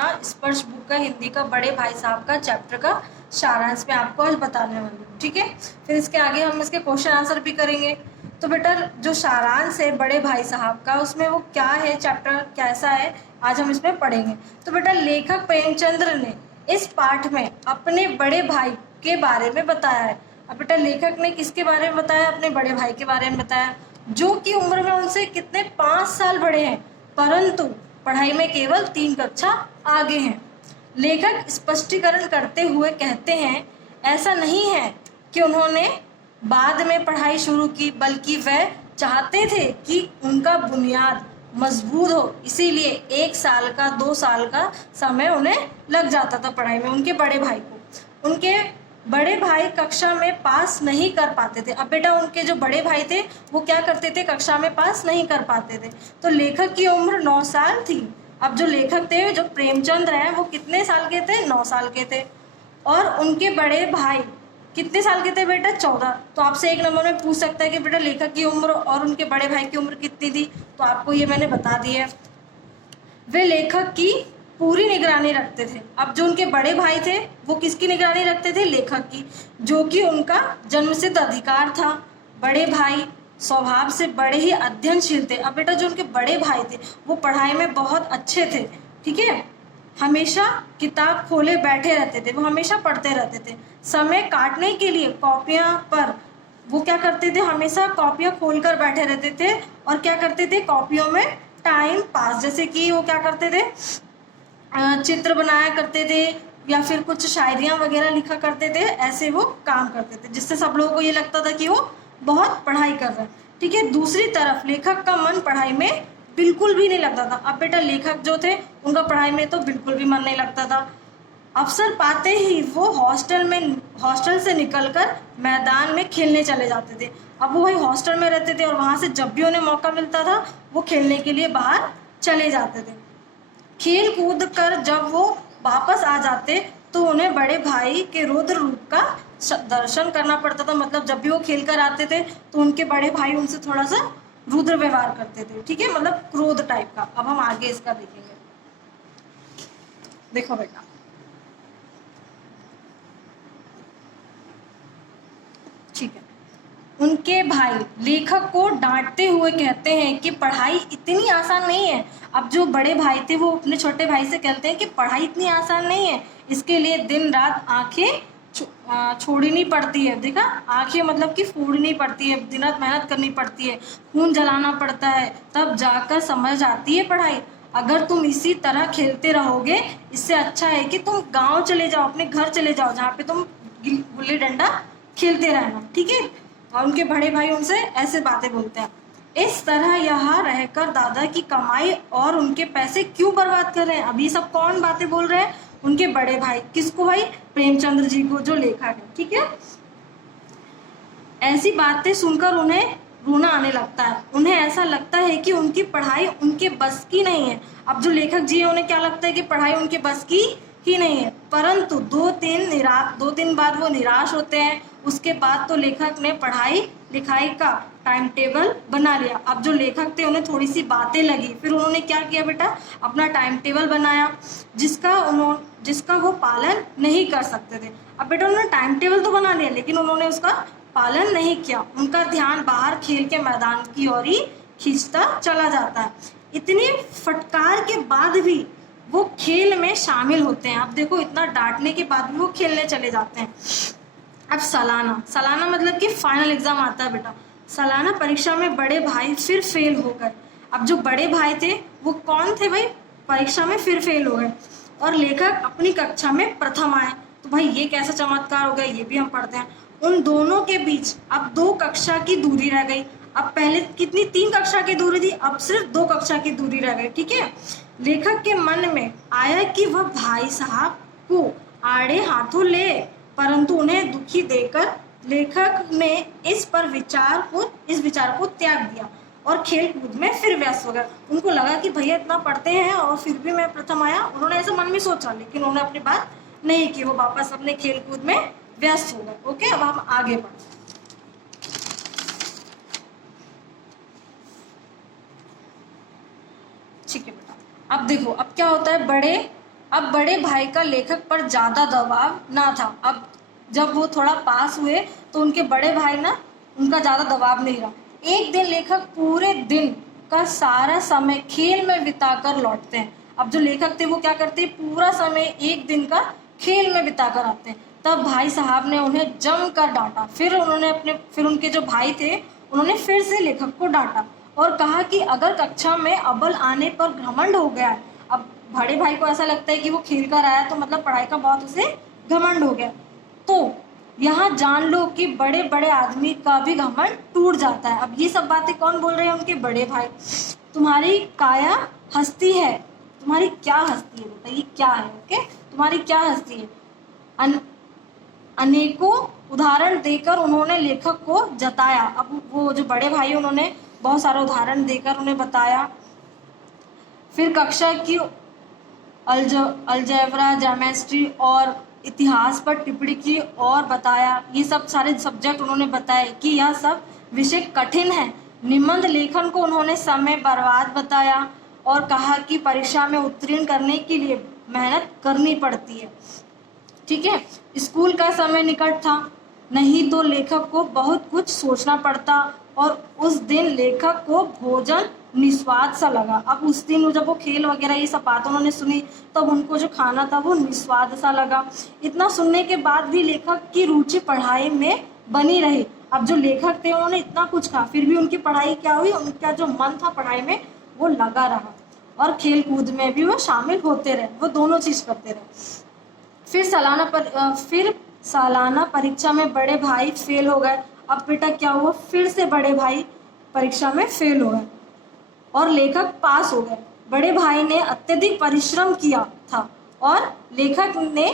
ना स्पर्श बुक का हिंदी का बड़े भाई साहब का चैप्टर का सारांश में आपको आज बताने वाली हूँ, ठीक है। फिर इसके आगे हम इसके क्वेश्चन आंसर भी करेंगे। तो बेटा जो सारांश है बड़े भाई साहब का, उसमें वो क्या है, चैप्टर कैसा है, आज हम इसमें पढ़ेंगे। तो बेटा लेखक प्रेमचंद्र ने इस पाठ में अपने बड़े भाई के बारे में बताया है। अब बेटा लेखक ने किसके बारे में बताया, अपने बड़े भाई के बारे में बताया, जो कि उम्र में उनसे कितने 5 साल बड़े हैं, परंतु पढ़ाई में केवल 3 कक्षा आगे हैं। लेखक स्पष्टीकरण करते हुए कहते हैं, ऐसा नहीं है कि उन्होंने बाद में पढ़ाई शुरू की, बल्कि वह चाहते थे कि उनका बुनियाद मजबूत हो, इसीलिए 1 साल का 2 साल का समय उन्हें लग जाता था पढ़ाई में। उनके बड़े भाई को, उनके बड़े भाई कक्षा में पास नहीं कर पाते थे। अब बेटा उनके जो बड़े भाई थे वो क्या करते थे, कक्षा में पास नहीं कर पाते थे। तो लेखक की उम्र 9 साल थी। अब जो लेखक थे, जो प्रेमचंद्र हैं, वो कितने साल के थे, 9 साल के थे। और उनके बड़े भाई कितने साल के थे बेटा, 14। तो आपसे 1 नंबर में पूछ सकता है कि बेटा लेखक की उम्र और उनके बड़े भाई की उम्र कितनी थी, तो आपको ये मैंने बता दी है। वे लेखक की पूरी निगरानी रखते थे। अब जो उनके बड़े भाई थे वो किसकी निगरानी रखते थे, लेखक की, जो कि उनका जन्मसिद्ध अधिकार था। बड़े भाई स्वभाव से बड़े ही अध्ययनशील थे। अब बेटा जो उनके बड़े भाई थे वो पढ़ाई में बहुत अच्छे थे, ठीक है, हमेशा किताब खोले बैठे रहते थे, वो हमेशा पढ़ते रहते थे। समय काटने के लिए कॉपियां पर वो क्या करते थे, हमेशा कॉपियां खोलकर बैठे रहते थे और क्या करते थे, कॉपियों में टाइम पास, जैसे कि वो क्या करते थे, चित्र बनाया करते थे या फिर कुछ शायरियां वगैरह लिखा करते थे। ऐसे वो काम करते थे जिससे सब लोगों को ये लगता था कि वो बहुत पढ़ाई कर रहे हैं, ठीक है। दूसरी तरफ लेखक का मन पढ़ाई में बिल्कुल भी नहीं लगता था। अब बेटा लेखक जो थे उनका पढ़ाई में तो बिल्कुल भी मन नहीं लगता था। अवसर पाते ही वो हॉस्टल से निकलकर मैदान में खेलने चले जाते थे। अब वो वही हॉस्टल में रहते थे और वहां से जब भी उन्हें मौका मिलता था वो खेलने के लिए बाहर चले जाते थे। खेल कूद कर जब वो वापस आ जाते तो उन्हें बड़े भाई के रौद्र रूप का दर्शन करना पड़ता था। मतलब जब भी वो खेल कर आते थे तो उनके बड़े भाई उनसे थोड़ा सा रुद्र व्यवहार करते थे, ठीक है, मतलब क्रोध टाइप का। अब हम आगे इसका देखेंगे। देखो बेटा, ठीक है, उनके भाई लेखक को डांटते हुए कहते हैं कि पढ़ाई इतनी आसान नहीं है। अब जो बड़े भाई थे वो अपने छोटे भाई से कहते हैं कि पढ़ाई इतनी आसान नहीं है, इसके लिए दिन रात आंखें छोड़नी पड़ती है। देखा, आंखें मतलब कि फोड़नी पड़ती है, दिन रात मेहनत करनी पड़ती है, खून जलाना पड़ता है, तब जाकर समझ आती है पढ़ाई। अगर तुम इसी तरह खेलते रहोगे, इससे अच्छा है कि तुम गाँव चले जाओ, अपने घर चले जाओ, जहाँ पे तुम गुल्ली डंडा खेलते रहना, ठीक है। और उनके बड़े भाई उनसे ऐसे बातें बोलते हैं, इस तरह यहाँ रहकर दादा की कमाई और उनके पैसे क्यों बर्बाद कर रहे हैं। अभी सब कौन बातें बोल रहे हैं, उनके बड़े भाई। किसको भाई, प्रेमचंद्र जी को, जो लेखक है, ठीक है। ऐसी बातें सुनकर उन्हें रोना आने लगता है। उन्हें ऐसा लगता है कि उनकी पढ़ाई उनके बस की नहीं है। अब जो लेखक जी है उन्हें क्या लगता है कि पढ़ाई उनके बस की ही नहीं है, परंतु 2 दिन बाद वो निराश होते हैं। उसके बाद तो लेखक ने पढ़ाई लिखाई का टाइम टेबल बना लिया। अब जो लेखक थे उन्हें थोड़ी सी बातें लगी, फिर उन्होंने क्या किया बेटा, अपना टाइम टेबल बनाया जिसका वो पालन नहीं कर सकते थे। अब बेटा उन्होंने टाइम टेबल तो बना लिया लेकिन उन्होंने उसका पालन नहीं किया। उनका ध्यान बाहर खेल के मैदान की ओर ही खींचता चला जाता है। इतनी फटकार के बाद भी वो खेल में शामिल होते हैं। अब देखो, इतना डांटने के बाद भी वो खेलने चले जाते हैं। अब सालाना मतलब कि फाइनल एग्जाम आता है बेटा। सालाना परीक्षा में बड़े भाई फिर फेल हो गए। अब जो बड़े भाई थे वो कौन थे भाई, परीक्षा में फिर फेल हो गए और लेखक अपनी कक्षा में प्रथम आए। तो भाई ये कैसा चमत्कार हो गया, ये भी हम पढ़ते हैं। उन दोनों के बीच अब 2 कक्षा की दूरी रह गई। अब पहले कितनी, 3 कक्षा की दूरी थी, अब सिर्फ 2 कक्षा की दूरी रह गई, ठीक है। लेखक के मन में आया कि वह भाई साहब को आड़े हाथों ले, परंतु उन्हें दुखी देकर लेखक ने इस विचार को त्याग दिया और खेल कूद में फिर व्यस्त हो गए। उनको लगा कि भैया इतना पढ़ते हैं और फिर भी मैं प्रथम आया, उन्होंने ऐसा मन में सोचा, लेकिन उन्होंने अपनी बात नहीं की, वो वापस अपने खेल कूद में व्यस्त हो गए। ओके, अब हम आगे बढ़ते। ठीक है बेटा, अब देखो अब क्या होता है, अब बड़े भाई का लेखक पर ज़्यादा दबाव ना था। अब जब वो थोड़ा पास हुए तो उनके बड़े भाई ना उनका ज़्यादा दबाव नहीं रहा। एक दिन लेखक पूरे दिन का सारा समय खेल में बिताकर लौटते हैं। अब जो लेखक थे वो क्या करते हैं, पूरा समय एक दिन का खेल में बिताकर आते हैं। तब भाई साहब ने उन्हें जमकर डांटा। फिर उनके जो भाई थे उन्होंने फिर से लेखक को डांटा और कहा कि अगर कक्षा में अव्वल आने पर घमंड हो गया है। अब बड़े भाई को ऐसा लगता है कि वो खेल कर आया तो मतलब पढ़ाई का बहुत उसे घमंड हो गया। तो यहाँ जान लो कि बड़े बड़े आदमी का भी घमंड टूट जाता है। अब ये सब बातें कौन बोल रहे हैं, उनके बड़े भाई। तुम्हारी काया हस्ती है, तुम्हारी क्या हस्ती है बेटा, ये क्या है, ओके, तुम्हारी क्या हस्ती है। अनेकों उदाहरण देकर उन्होंने लेखक को जताया। अब वो जो बड़े भाई उन्होंने बहुत सारे उदाहरण देकर उन्हें बताया। फिर कक्षा की अलजेब्रा, ज्योमेट्री और इतिहास पर टिप्पणी की और बताया। ये सब सारे सब्जेक्ट उन्होंने बताए कि यह सब विषय कठिन है। निबंध लेखन को उन्होंने समय बर्बाद बताया और कहा कि परीक्षा में उत्तीर्ण करने के लिए मेहनत करनी पड़ती है। ठीक है, स्कूल का समय निकट था, नहीं तो लेखक को बहुत कुछ सोचना पड़ता और उस दिन लेखक को भोजन निस्वाद सा लगा। अब उस दिन जब वो खेल वगैरह ये सब बात उन्होंने सुनी तब उनको जो खाना था वो निस्वाद सा लगा। इतना सुनने के बाद भी लेखक की रुचि पढ़ाई में बनी रही। अब जो लेखक थे उन्होंने इतना कुछ कहा फिर भी उनकी पढ़ाई क्या हुई, उनका जो मन था पढ़ाई में वो लगा रहा और खेल कूद में भी वो शामिल होते रहे, वो दोनों चीज़ करते रहे। फिर सालाना परीक्षा में बड़े भाई फेल हो गए। अब बेटा क्या हुआ, फिर से बड़े भाई परीक्षा में फेल हो गए और लेखक पास हो गए। बड़े भाई ने अत्यधिक परिश्रम किया था और लेखक ने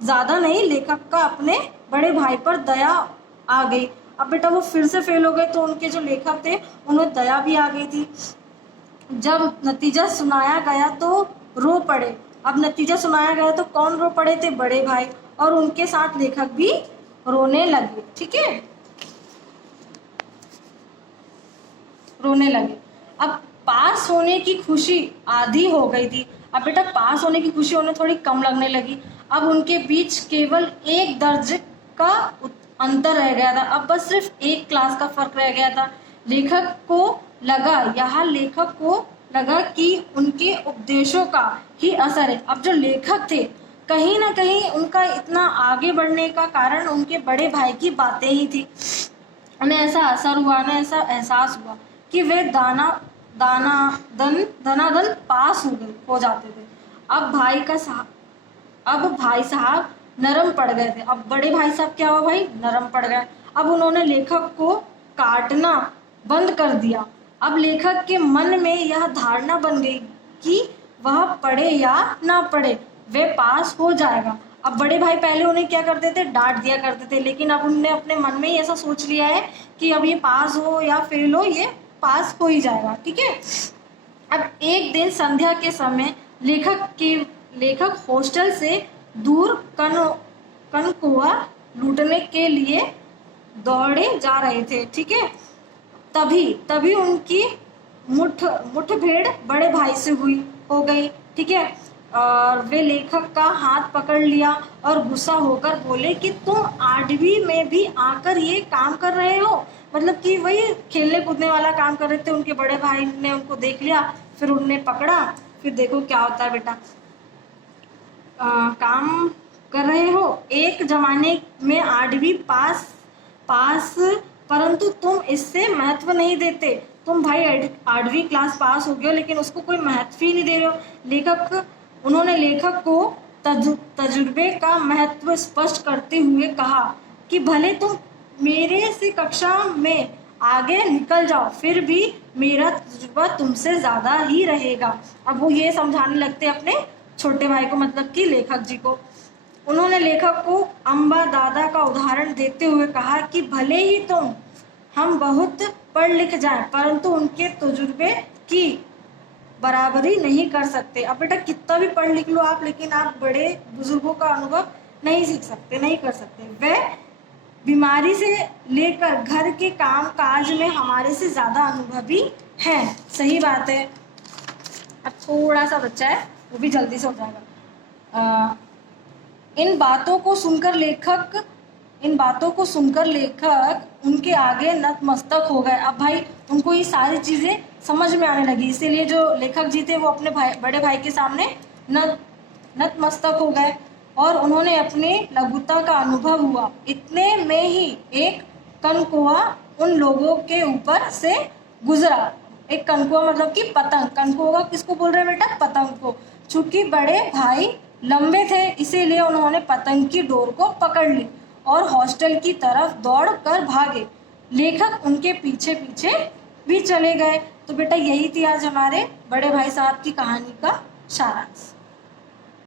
ज़्यादा नहीं, लेखक का अपने बड़े भाई पर दया आ गई। अब बेटा वो फिर से फेल हो गए तो उनके जो लेखक थे उन्हें दया भी आ गई थी। जब नतीजा सुनाया गया तो रो पड़े। अब नतीजा सुनाया गया तो कौन रो पड़े थे, बड़े भाई, और उनके साथ लेखक भी रोने लगे। ठीक है, रोने लगे। अब पास होने की खुशी आधी हो गई थी। अब बेटा पास होने की खुशी उन्हें थोड़ी कम लगने लगी। अब उनके बीच केवल एक दर्जे का अंतर रह गया था। अब बस सिर्फ एक क्लास का फर्क रह गया था। लेखक को लगा कि उनके उपदेशों का ही असर है। अब जो लेखक थे कहीं ना कहीं उनका इतना आगे बढ़ने का कारण उनके बड़े भाई की बातें ही थी। उन्हें ऐसा असर हुआ, उन्हें ऐसा एहसास हुआ कि वे धनाधन पास हो जाते थे। अब भाई साहब नरम पड़ गए थे। अब बड़े भाई साहब क्या हुआ भाई, नरम पड़ गए। अब उन्होंने लेखक को काटना बंद कर दिया। अब लेखक के मन में यह धारणा बन गई कि वह पढ़े या ना पढ़े वे पास हो जाएगा। अब बड़े भाई पहले उन्हें क्या करते थे, डांट दिया करते थे, लेकिन अब उन्होंने अपने मन में ही ऐसा सोच लिया है कि अब ये पास हो या फेल हो ये पास हो ही जाएगा। ठीक है, अब एक दिन संध्या के समय लेखक हॉस्टल से दूर कनकुआ लूटने के लिए दौड़े जा रहे थे। ठीक है, तभी उनकी मुठभेड़ बड़े भाई से हो गई। ठीक है, और वे लेखक का हाथ पकड़ लिया और गुस्सा होकर बोले कि तुम 8वीं में भी आकर ये काम कर रहे हो। मतलब कि वही खेलने कूदने वाला काम कर रहे थे। उनके बड़े भाई ने उनको देख लिया, फिर उनने पकड़ा। फिर देखो क्या होता है बेटा, काम कर रहे हो, एक जमाने में 8वीं पास, परंतु तुम इससे महत्व नहीं देते। तुम भाई 8वीं क्लास पास हो गए हो लेकिन उसको कोई महत्व ही नहीं दे रहे हो। उन्होंने लेखक को तजुर्बे का महत्व स्पष्ट करते हुए कहा कि भले तुम मेरे से कक्षा में आगे निकल जाओ फिर भी मेरा तजुर्बा तुमसे ज़्यादा ही रहेगा। अब वो ये समझाने लगते अपने छोटे भाई को, मतलब कि लेखक जी को। उन्होंने लेखक को अम्बा दादा का उदाहरण देते हुए कहा कि भले ही हम बहुत पढ़ लिख जाएं परंतु उनके तजुर्बे की बराबरी नहीं कर सकते। अब बेटा कितना भी पढ़ लिख लो आप, लेकिन आप बड़े बुजुर्गों का अनुभव नहीं सीख सकते, नहीं कर सकते। वह बीमारी से लेकर घर के काम काज में हमारे से ज़्यादा अनुभवी हैं। सही बात है। अब थोड़ा सा बच्चा है वो भी जल्दी से हो जाएगा। इन बातों को सुनकर लेखक उनके आगे नतमस्तक हो गए। अब भाई उनको ये सारी चीज़ें समझ में आने लगी, इसीलिए जो लेखक जी थे वो अपने बड़े भाई के सामने नतमस्तक हो गए और उन्होंने अपनी लघुता का अनुभव हुआ। इतने में ही एक कनकुआ उन लोगों के ऊपर से गुजरा। एक कनकुआ मतलब कि पतंग। कनकुआ किसको बोल रहे हैं बेटा? पतंग को। चूंकि बड़े भाई लंबे थे इसीलिए उन्होंने पतंग की डोर को पकड़ ली और हॉस्टल की तरफ दौड़ कर भागे। लेखक उनके पीछे पीछे भी चले गए। तो बेटा यही थी आज हमारे बड़े भाई साहब की कहानी का सारांश।